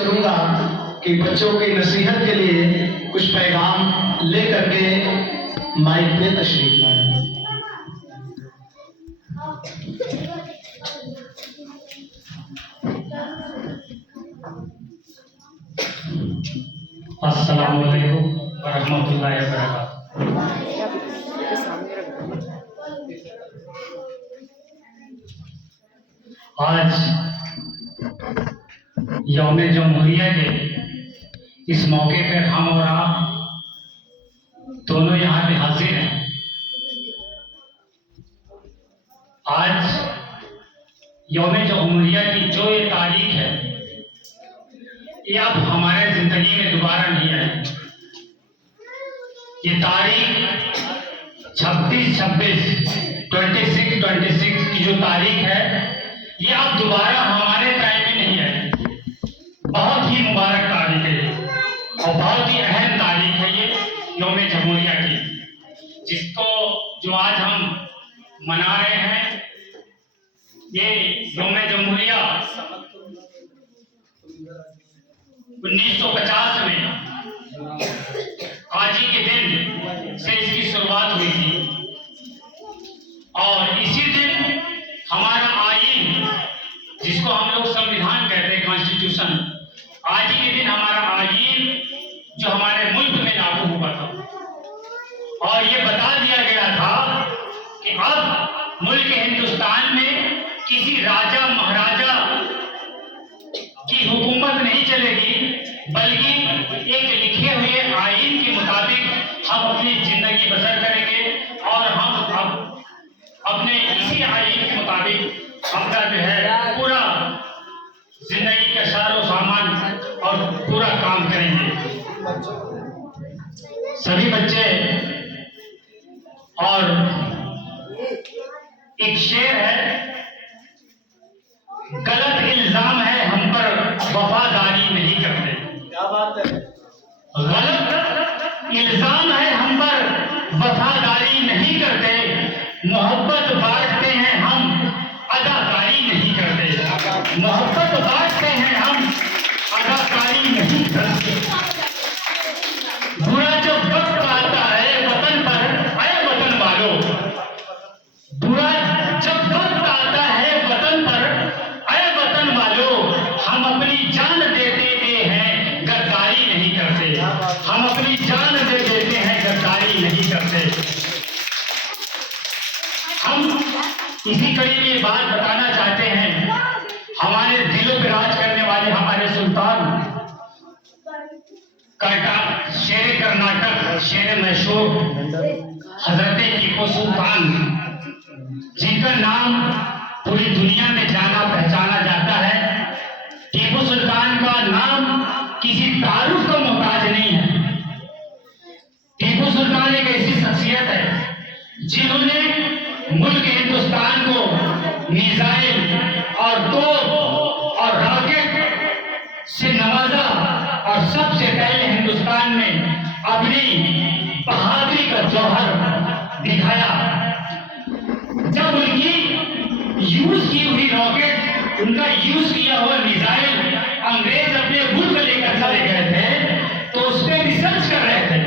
करूंगा कि बच्चों की नसीहत के लिए कुछ पैगाम लेकर के माइक पे तशरीफ लाए। अस्सलामु अलैकुम व रहमतुल्लाहि व बरकातुहू। आज यौम जमहूरिया के इस मौके पर हम और आप दोनों यहाँ पे हाजिर हैं। आज यौम जमहूरिया की जो ये तारीख है, ये अब हमारे जिंदगी में दोबारा नहीं आएगी। ये तारीख 26 की जो तारीख है, ये अब दोबारा हमारे टाइम में नहीं आएगी। बहुत ही मुबारक तारीख है और बहुत ही अहम तारीख है ये यौम जमहूरिया की, जिसको जो आज हम मना रहे हैं। ये यौम जमहूरिया 1950 में आज ही के दिन से इसकी शुरुआत हुई थी और इसी दिन हमारा आईन, जिसको हम लोग संविधान कहते हैं, कॉन्स्टिट्यूशन, आज ही के दिन हमारा आईन जो हमारे मुल्क में लागू हुआ था और ये बता दिया गया था कि अब मुल्क हिंदुस्तान में किसी राजा महाराजा की हुकूमत नहीं चलेगी, बल्कि एक लिखे हुए आईन के मुताबिक हम अपनी जिंदगी बसर करेंगे और हम अब अपने इसी आईन के मुताबिक अपना जो है पूरा जिंदगी का सारो सामान और पूरा काम करेंगे। सभी बच्चे, और एक शेर है, गलत इल्जाम है हम पर वफादारी नहीं करते। क्या बात है? गलत इल्जाम है हम पर वफादारी नहीं करते, मोहब्बत बांटते हैं हम अदाकारी नहीं करते। मोहब्बत बांटते हैं हम अदाकारी नहीं करते। बुरा जब वक्त आता है वतन पर, अरे वतन वालों, बुरा जब वक्त आता है वतन पर, अरे वतन वालों, हम अपनी जान दे देते हैं, गद्दारी नहीं करते। हम अपनी जान दे देते हैं, गद्दारी नहीं करते। हम इसी कड़ी में बात बताना चाहते हैं, हमारे दिलों पर राज करने वाले हमारे सुल्तान शेर कर्नाटक, शेर मशहूर हजरत टीपू सुल्तान, जिनका नाम पूरी दुनिया में जाना पहचाना जाता है। टीपू सुल्तान का नाम किसी तारुफ का मोहताज नहीं है। टीपू सुल्तान एक ऐसी शख्सियत है जिन्होंने मुल्क हिंदुस्तान को मिसाइल और तोप और रॉकेट से नवाजा और सबसे पहले हिंदुस्तान में अपनी बहादुरी का जौहर दिखाया। जब उनकी यूज की हुई रॉकेट, उनका यूज किया हुआ मिसाइल अंग्रेज अपने मुल्क लेकर चले गए थे, तो उस पर रिसर्च कर रहे थे।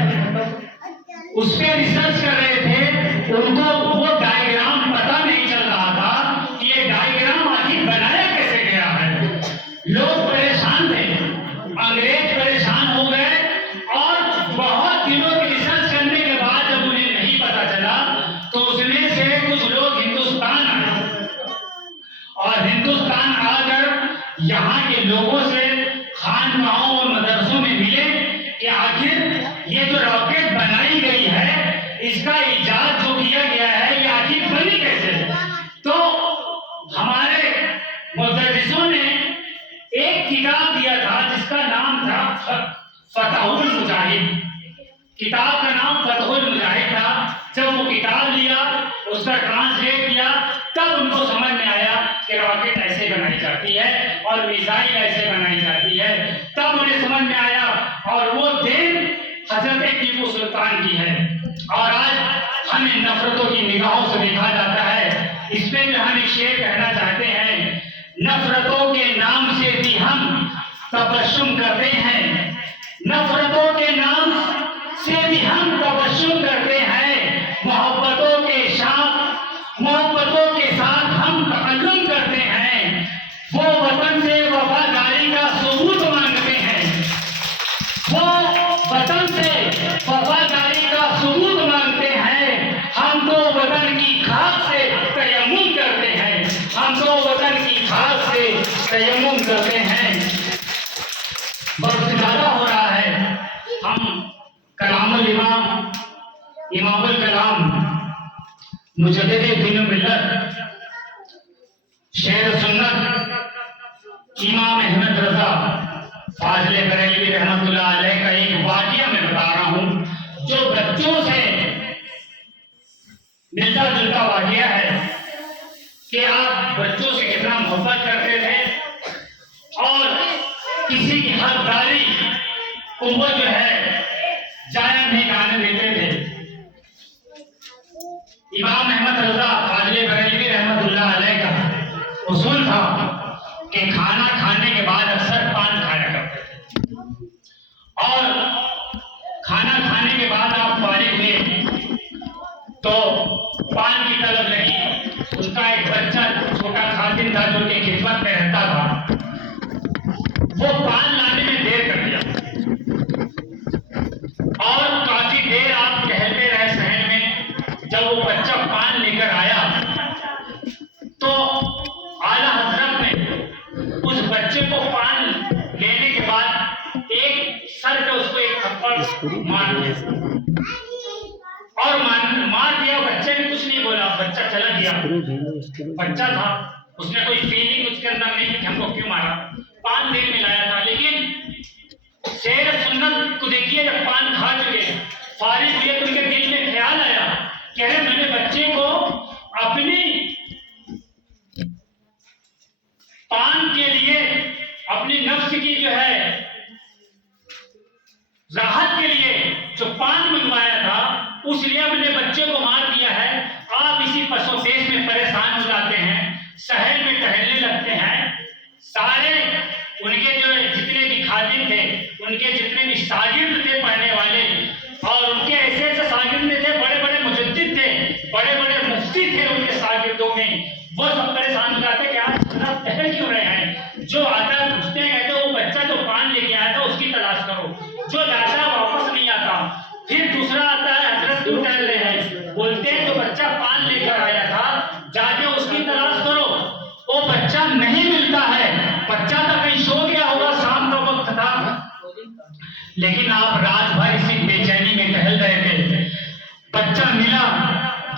उनको वो डायग्राम पता नहीं चल रहा था कि ये डायग्राम आखिर बनाया कैसे गया है। लोग परेशान थे, अंग्रेज परेशान हो गए और बहुत दिनों की रिसर्च करने के बाद जब उन्हें नहीं पता चला, तो उसमें से कुछ लोग हिंदुस्तान आए और हिंदुस्तान आकर यहाँ के लोगों से खानकाहों और मदरसों में मिले कि आखिर ये जो रॉकेट बनाई गई है, इसका इजाद जो किया गया है, ये आखिर बनी कैसे। तो हमारे मुदर्रिसों ने एक किताब दिया था जिसका नाम था फतहुल मुजाहिद। किताब का नाम फतहुल मुजाहिद था। जब वो किताब लिया, उसका ट्रांसलेट किया, तब उनको समझ में आया कि रॉकेट ऐसे बनाई जाती है और मिसाइल ऐसे बनाई जाती है। तब उन्हें समझ में आया और वो देन हजरत टीपू सुल्तान की है। और आज हमें नफरतों की निगाहों से देखा जाता है। इसमें भी हम एक शेर कहना चाहते हैं, नफरतों के नाम से भी हम तबस्सुम करते हैं, नफरतों के नाम से भी हम तबस्सुम करते हैं, मोहब्बतों के साथ हम तकल्लुम करते हैं, वो वतन से वफादारी का सबूत मांगते हैं, वो वतन से वफादारी का सबूत मांगते हैं। हम तो वतन की खाक से तयम्मुम करते हैं, हम तो वतन की खाक से तयम्मुम करते हैं। बहुत ज्यादा हो रहा है। हम कलामुल इमाम, इमामुल कलाम, मुजद्दिद दीन मिल्लत, शेर सुन्नत इमाम अहमद रजा फाजिल बरेलवी रहमतुल्लाह अलैह का एक वाक़िया मैं बता रहा हूँ, जो बच्चों से मिलता जुलता वाक़िया है कि आप बच्चों से कितना मोहब्बत करते थे और किसी की हकदारी कुव्वत जो है जाया नहीं आने देते थे। इमाम अहमद रजा फाजिल बरेलवी रहमतुल्लाह अलैह का उसूल था कि खाना खाने के बाद अक्सर पान खाया करते थे, और खाना खाने के बाद आप फारिग हुए तो पान की तलब लगी। उनका एक बच्चा छोटा खातिन था जो उनकी खिदमत में रहता था, वो पान लाने में देर कर दिया और काफी देर आप टहलते रहे शहर में। जब वो बच्चा पान लेकर आया तो आला हजरत ने उस बच्चे को पान लेने के बाद एक सर पे उसको एक थप्पड़ मार दिया और मार दिया। बच्चे ने कुछ नहीं बोला, बच्चा चला गया। बच्चा था, उसने कोई फीलिंग उसके अंदर नहीं कि हमको क्यों मारा, पान देर में लाया था। लेकिन शेर सुन्नत को देखिए, जब पान खा चुके फारिग हुए तो उनके दिल में ख्याल आया कि अरे मैंने बच्चे को अपनी पान के लिए, अपनी नफ्स की जो है राहत के लिए जो पान मंगवाया था, उसलिए अपने बच्चे को मार दिया है। आप इसी पसोपेश में परेशान हो जाते हैं, शहर में टहलने लगते हैं। सारे उनके जो जितने भी खादिम थे, उनके जितने भी शागिर्द थे पढ़ने वाले, और उनके ऐसे ऐसे शागिर्द थे, बड़े बड़े मुजद्दिद थे, बड़े बड़े मुफ्ती थे उनके शागिर्दों में। वो सब परेशान हो जाते कि आज आप टहल क्यों रहे हैं। जो आता है पूछते हैं, कहते वो बच्चा जो पान लेके आया था उसकी तलाश करो। जो जाता है वापस नहीं आता। फिर दूसरा आता है, हजरत क्यों टहल रहे हैं, बोलते हैं जो बच्चा पान लेकर आया था जाके उसकी तलाश करो। वो बच्चा नहीं मिलता है, बच्चा तो कहीं सो गया होगा, शाम का वक्त था। लेकिन आप रात भर इसी बेचैनी में टहल रहे थे, बच्चा मिला।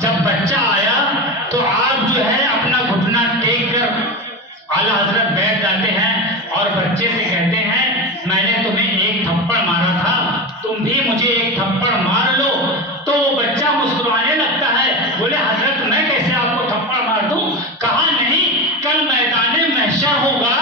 जब बच्चा आया तो आप जो है अपना घुटना टेक कर आला हजरत बैठ जाते हैं और बच्चे से कहते हैं मैंने तुम्हें एक थप्पड़ मारा था, तुम भी मुझे एक थप्पड़ मार लो। तो वो बच्चा मुस्कुराने लगता है, बोले हजरत मैं कैसे आपको थप्पड़ मार दूं। कहा नहीं, कल मैदाने महशर होगा,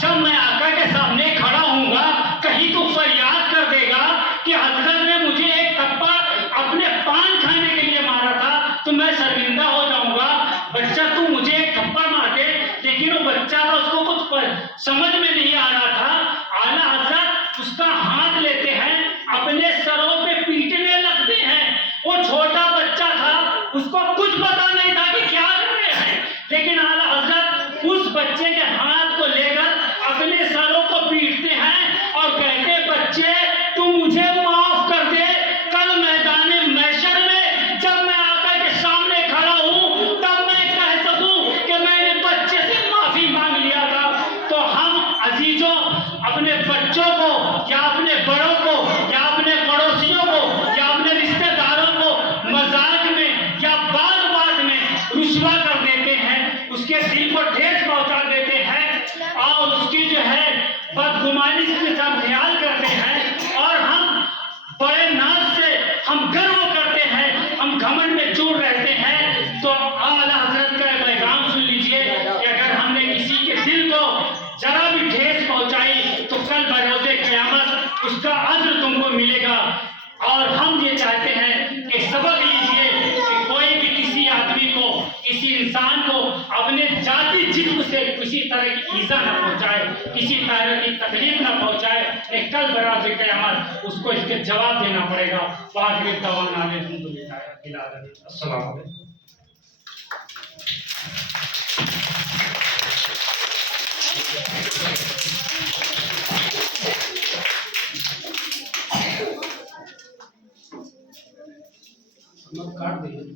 जब मैं आका के सामने खड़ा होऊंगा, कहीं तो फरियाद कर देगा कि हजरत ने मुझे एक थप्पड़ अपने पान खाने के लिए मारा था, तो मैं शर्मिंदा हो जाऊंगा। बच्चा तू मुझे एक थप्पड़ मार दे। लेकिन वो बच्चा था, उसको कुछ समझ में नहीं आ रहा था। आला हजरत उसका हाथ लेते हैं, अपने सरों पे पीटने लगते हैं। वो छोटा बच्चा था, उसको कुछ पता नहीं था कि क्या कर रहे हैं, लेकिन आला हजरत उस बच्चे के हाथ को लेकर अपने सरों को पीटते हैं और कहते बच्चे तू मुझे माफ कर दे, कल मैदान महशर में जब मैं आका के सामने खड़ा हूं तब मैं कह सकूं कि मैंने बच्चे से माफी मांग लिया था। तो हम अजीजों अपने बच्चों को या अपने बड़ों को या अपने पड़ोसियों को या अपने रिश्तेदारों को मजाक में या बात बात में रुस्वा कर देते हैं, उसके दिल को ठेस पहुंचा देते हैं और उसकी जो है बदगुमानी के साथ ख्याल करते हैं। और हम बड़े नाज से हम गर्व करते हैं, हम घमंड में चूर रहते हैं। तो आला हजरत का पैगाम सुन लीजिए कि अगर हमने किसी के दिल को जरा भी ठेस पहुंचाई तो कल बरोज़े क़यामत उसका अज्र तुमको मिलेगा। और हम ये चाहते हैं कि सबक लीजिए कि कोई भी किसी आदमी को, किसी इंसान को अपने जाति जिस्म से किसी तरह की ईजा न पहुंचाए, किसी तरह की तकलीफ न पहुंचाए। एक कल बराज क़यामत उसको इसके जवाब देना पड़ेगा। बाद में दवाना में अस्सलाम वालेकुम। काट दीजिए।